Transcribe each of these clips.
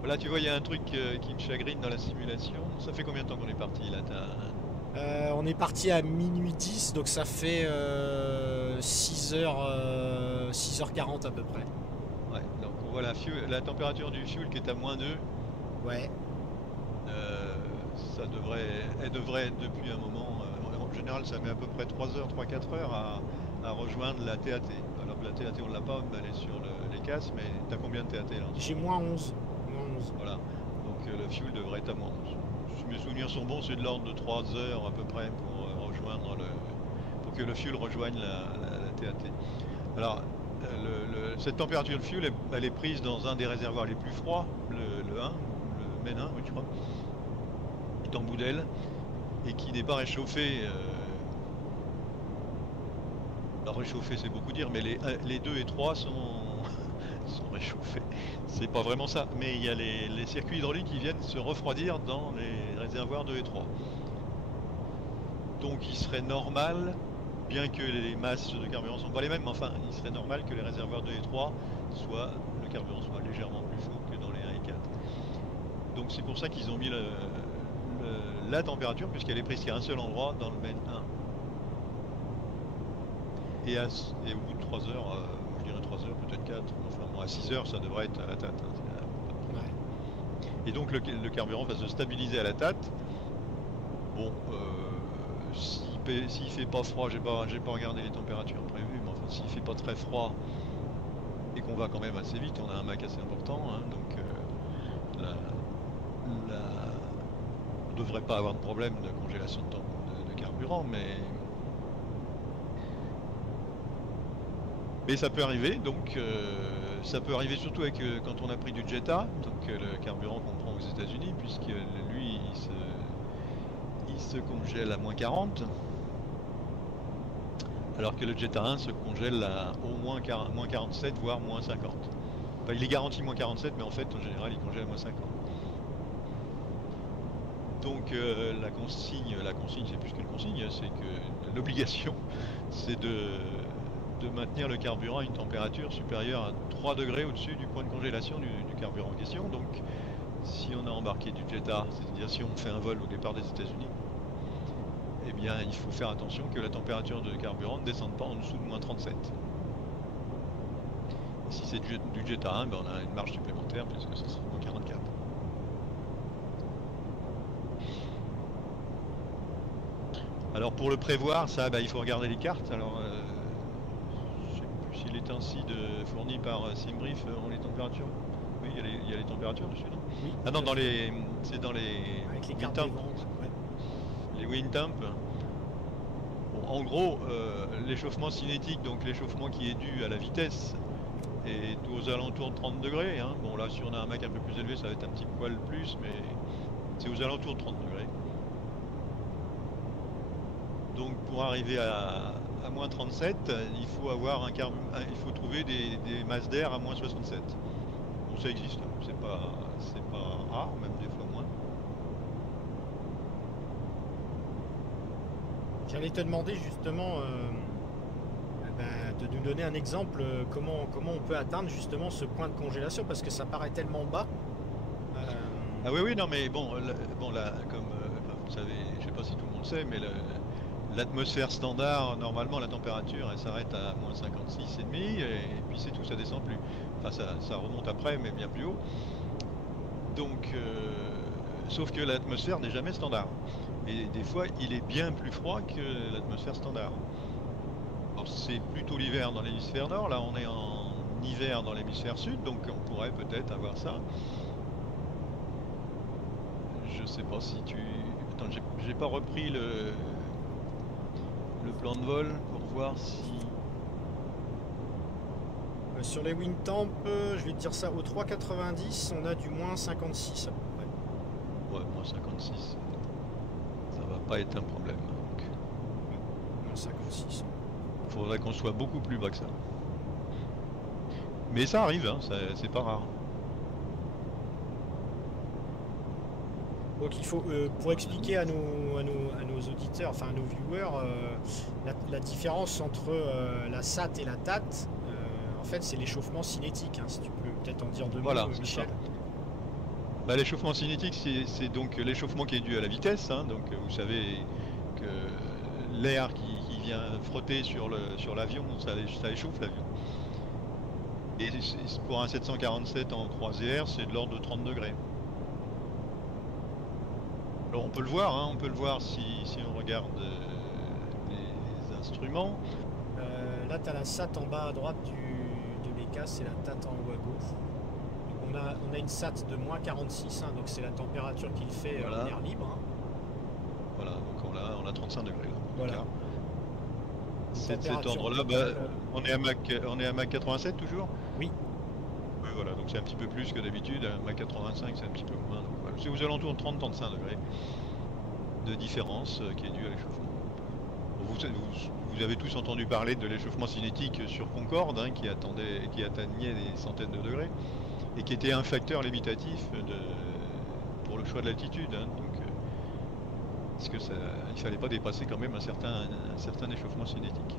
Voilà, tu vois, il y a un truc qui me chagrine dans la simulation. Ça fait combien de temps qu'on est parti là? On est parti à minuit 10, donc ça fait 6h40 à peu près. Ouais, donc on voit la température du fuel qui est à -2. Ouais. Elle devrait être depuis un moment. En général, ça met à peu près 3 heures, 3-4 heures à rejoindre la TAT. Alors que la TAT, on l'a pas, elle est sur les casses, mais t'as combien de TAT là en ce J'ai moment? -11. -11. Voilà. Donc le fuel devrait être à -11. Si mes souvenirs sont bons, c'est de l'ordre de 3 heures à peu près pour rejoindre pour que le fuel rejoigne la TAT. Alors, cette température de fuel, elle est prise dans un des réservoirs les plus froids, le 1, ou le MEN 1, oui, je crois, qui est en bout d'aile, et qui n'est pas réchauffé. Alors réchauffé, c'est beaucoup dire, mais les 2 et 3 sont réchauffés. C'est pas vraiment ça, mais il y a les circuits hydrauliques qui viennent se refroidir dans les réservoirs 2 et 3. Donc il serait normal, bien que les masses de carburant ne sont pas les mêmes, mais enfin, il serait normal que les réservoirs 2 et 3 le carburant soit légèrement plus chaud que dans les 1 et 4. Donc c'est pour ça qu'ils ont mis la température, puisqu'elle est prise qu'à un seul endroit dans le MEN 1. Et au bout de 3 heures, je dirais 3 heures, peut-être 4, enfin bon, à 6 heures, ça devrait être à la TAT, hein, pas de problème. Ouais. Et donc le carburant va se stabiliser à la TAT. Bon, s'il fait pas froid, j'ai pas regardé les températures prévues, mais enfin s'il fait pas très froid et qu'on va quand même assez vite, on a un Mach assez important, hein, donc on devrait pas avoir de problème de congélation de carburant, mais ça peut arriver, donc ça peut arriver surtout quand on a pris du Jetta, donc le carburant qu'on prend aux États-Unis, puisque lui il se congèle à -40, alors que le Jetta 1 se congèle à au moins -47, voire -50. Enfin, il est garanti -47, mais en fait en général il congèle à -50. Donc la consigne c'est plus qu'une consigne, c'est que l'obligation c'est de maintenir le carburant à une température supérieure à 3 degrés au-dessus du point de congélation du carburant en question. Donc si on a embarqué du Jetta, c'est-à-dire si on fait un vol au départ des États-Unis, eh bien il faut faire attention que la température de carburant ne descende pas en dessous de -37. Et si c'est du Jetta 1, ben on a une marge supplémentaire puisque ce sera -44. Alors pour le prévoir, ça, il faut regarder les cartes. Alors, je sais plus si les Tensid fournis par Simbrief ont les températures. Oui, il y a les températures dessus, non? Oui, Ah non, tout à fait. c'est dans les Avec les wind cartes des temps. ventes. Ouais. Les wind temps. Bon, en gros, l'échauffement cinétique, donc l'échauffement qui est dû à la vitesse, est aux alentours de 30 degrés. Hein. Bon, là, si on a un Mach un peu plus élevé, ça va être un petit poil plus, mais c'est aux alentours de 30 degrés. Donc pour arriver à -37, il faut avoir il faut trouver des masses d'air à -67. Bon, ça existe, hein. C'est pas rare, même des fois moins. J'allais te demander justement de nous donner un exemple comment on peut atteindre justement ce point de congélation parce que ça paraît tellement bas. Euh, Ah oui, oui, non, mais bon, là, comme enfin, vous savez, je sais pas si tout le monde sait, mais l'atmosphère standard, normalement, la température, elle s'arrête à -56,5, et puis c'est tout, ça descend plus. Enfin, ça remonte après, mais bien plus haut. Donc, sauf que l'atmosphère n'est jamais standard. Et des fois, il est bien plus froid que l'atmosphère standard. Alors, c'est plutôt l'hiver dans l'hémisphère nord. Là, on est en hiver dans l'hémisphère sud, donc on pourrait peut-être avoir ça. Je sais pas si tu... Attends, j'ai pas repris le plan de vol pour voir si... sur les wind temps, je vais te dire ça, au 3,90, on a du -56 à peu près. Ouais, -56. Ça va pas être un problème. Donc, -56. faudrait qu'on soit beaucoup plus bas que ça. Mais ça arrive, hein, c'est pas rare. Donc il faut, pour expliquer à nos auditeurs, enfin à nos viewers, la différence entre la SAT et la TAT, en fait c'est l'échauffement cinétique, hein, si tu peux peut-être en dire deux Voilà, mots, c'est ça. Michel. Bah, l'échauffement cinétique, c'est donc l'échauffement qui est dû à la vitesse, hein. Donc vous savez que l'air qui vient frotter sur l'avion, ça échauffe l'avion. Et pour un 747 en croisière, c'est de l'ordre de 30 degrés. Alors on peut le voir, hein, on peut le voir si on regarde les instruments. Là, tu as la SAT en bas à droite de l'ECAS et la TAT en haut à gauche. Donc on a une SAT de moins 46, hein, donc c'est la température qu'il fait Voilà. en air libre. Hein. Voilà, donc on a 35 degrés là. Voilà. Cet ordre-là, on est à Mach 87 toujours? Oui. Oui, voilà, donc c'est un petit peu plus que d'habitude. Mach 85, c'est un petit peu moins. Donc voilà. C'est aux alentours de 30-35 degrés de différence qui est due à l'échauffement. Vous avez tous entendu parler de l'échauffement cinétique sur Concorde, hein, qui atteignait des centaines de degrés et qui était un facteur limitatif pour le choix de l'altitude. Hein, donc, parce que il ne fallait pas dépasser quand même un certain échauffement cinétique.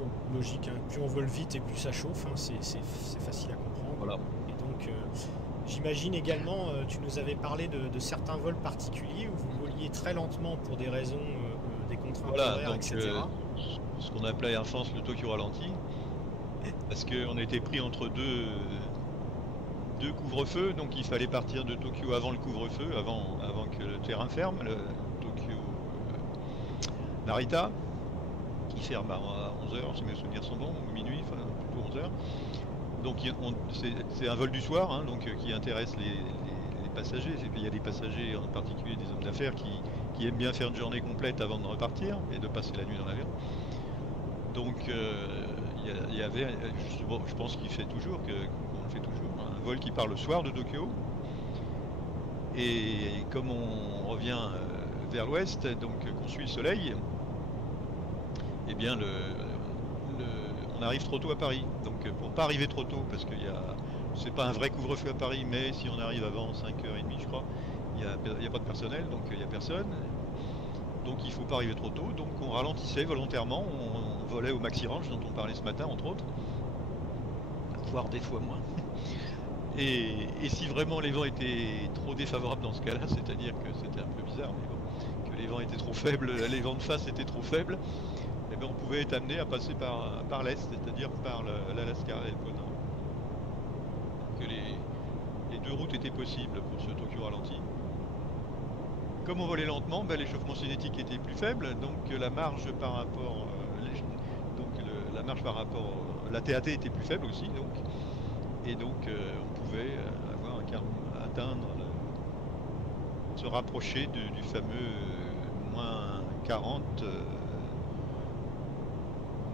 Donc logique, hein. Plus on vole vite et plus ça chauffe, hein. C'est facile à comprendre. Voilà. Et donc j'imagine également, tu nous avais parlé de certains vols particuliers où vous voliez très lentement pour des raisons, des contraintes horaires, donc, etc. Ce qu'on appelait à Air France le Tokyo ralenti, parce qu'on était pris entre deux couvre-feux, donc il fallait partir de Tokyo avant le couvre-feu, avant que le terrain ferme, le Tokyo Narita, qui ferme à 11h, si mes souvenirs sont bons, minuit, enfin plutôt 11h. Donc c'est un vol du soir, hein, donc qui intéresse les passagers. Il y a des passagers, en particulier des hommes d'affaires, qui aiment bien faire une journée complète avant de repartir et de passer la nuit dans l'avion. Donc il y avait, je pense qu'il fait toujours, qu'on le fait toujours, un vol qui part le soir de Tokyo. Et comme on revient vers l'ouest, donc qu'on suit le soleil, eh bien on arrive trop tôt à Paris. Donc pour ne pas arriver trop tôt, parce que c'est pas un vrai couvre-feu à Paris, mais si on arrive avant 5h30 je crois, il n'y a pas de personnel, donc il n'y a personne. Donc il ne faut pas arriver trop tôt, donc on ralentissait volontairement, on volait au maxi range dont on parlait ce matin entre autres, voire des fois moins. Et si vraiment les vents étaient trop défavorables dans ce cas-là, c'est-à-dire que c'était un peu bizarre, mais bon, que les vents étaient trop faibles, les vents de face étaient trop faibles, et bien on pouvait être amené à passer par l'est, c'est-à-dire par l'Alaska et le pôle Nord. Que les deux routes étaient possibles pour ce Tokyo ralenti. Comme on volait lentement, l'échauffement cinétique était plus faible, donc la marge par rapport, la TAT était plus faible aussi, donc, et donc on pouvait atteindre, se rapprocher du fameux moins 40,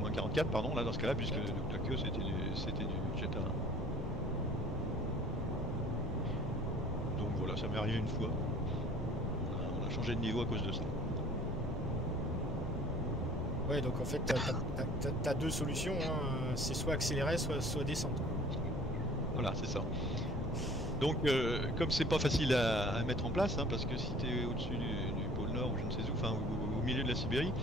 moins 44 pardon, là dans ce cas-là, puisque Tokyo c'était du Jet A1. Donc voilà, ça m'est arrivé une fois. On a changé de niveau à cause de ça. Ouais, donc en fait, t'as deux solutions, hein. C'est soit accélérer, soit descendre. Voilà, c'est ça. Donc, comme c'est pas facile à mettre en place, hein, parce que si tu es au-dessus du pôle Nord ou je ne sais où, enfin au milieu de la Sibérie,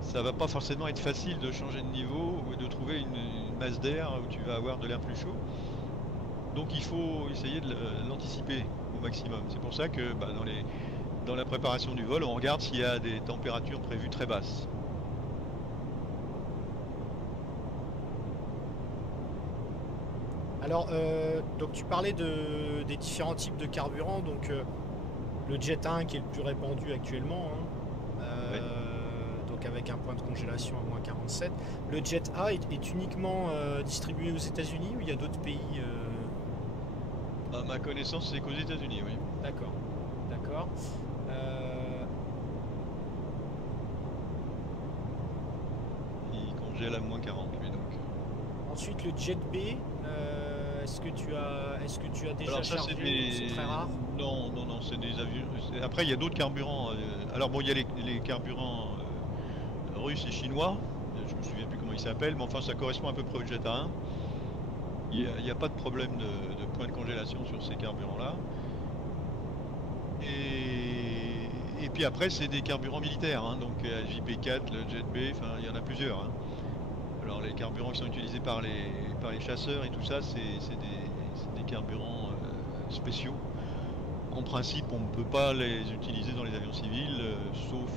ça va pas forcément être facile de changer de niveau ou de trouver une masse d'air où tu vas avoir de l'air plus chaud. Donc il faut essayer de l'anticiper au maximum. C'est pour ça que dans la préparation du vol, on regarde s'il y a des températures prévues très basses. Alors, donc tu parlais des différents types de carburant, donc le Jet A1 qui est le plus répandu actuellement, hein, oui. Donc avec un point de congélation à moins 47. Le Jet A est uniquement distribué aux États-Unis ou il y a d'autres pays À ma connaissance, c'est qu'aux États-Unis, oui. D'accord, d'accord. Il congèle à moins 40, lui, donc. Ensuite, le Jet B, est-ce que tu as déjà alors ça, chargé? C'est très rare. Non, c'est des avions. Après, il y a d'autres carburants. Alors bon, il y a les carburants russes et chinois. Je me souviens plus comment ils s'appellent, mais enfin, ça correspond à peu près au Jet A1. Il n'y a pas de problème de point de congélation sur ces carburants-là. Et puis après, c'est des carburants militaires, hein, donc JP4, le Jet B, enfin, il y en a plusieurs. Hein. alors les carburants qui sont utilisés par les chasseurs et tout ça, c'est des carburants spéciaux. En principe, on ne peut pas les utiliser dans les avions civils, sauf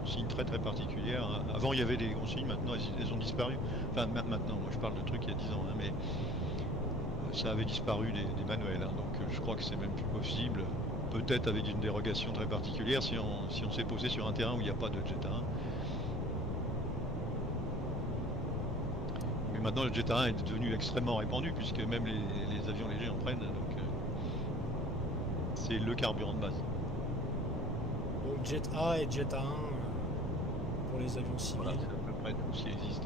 consignes très très particulières, hein. Avant, il y avait des consignes, maintenant elles ont disparu. Enfin, maintenant, moi je parle de trucs il y a 10 ans, hein, mais ça avait disparu des manuels, hein, donc je crois que c'est même plus possible. Peut-être avec une dérogation très particulière si on s'est posé sur un terrain où il n'y a pas de jet A1. Mais maintenant, le jet A1 est devenu extrêmement répandu, puisque même les avions légers en prennent, donc c'est le carburant de base. Donc Jet A et Jet A1 pour les avions civils. Voilà, c'est à peu près tout ce qui existe.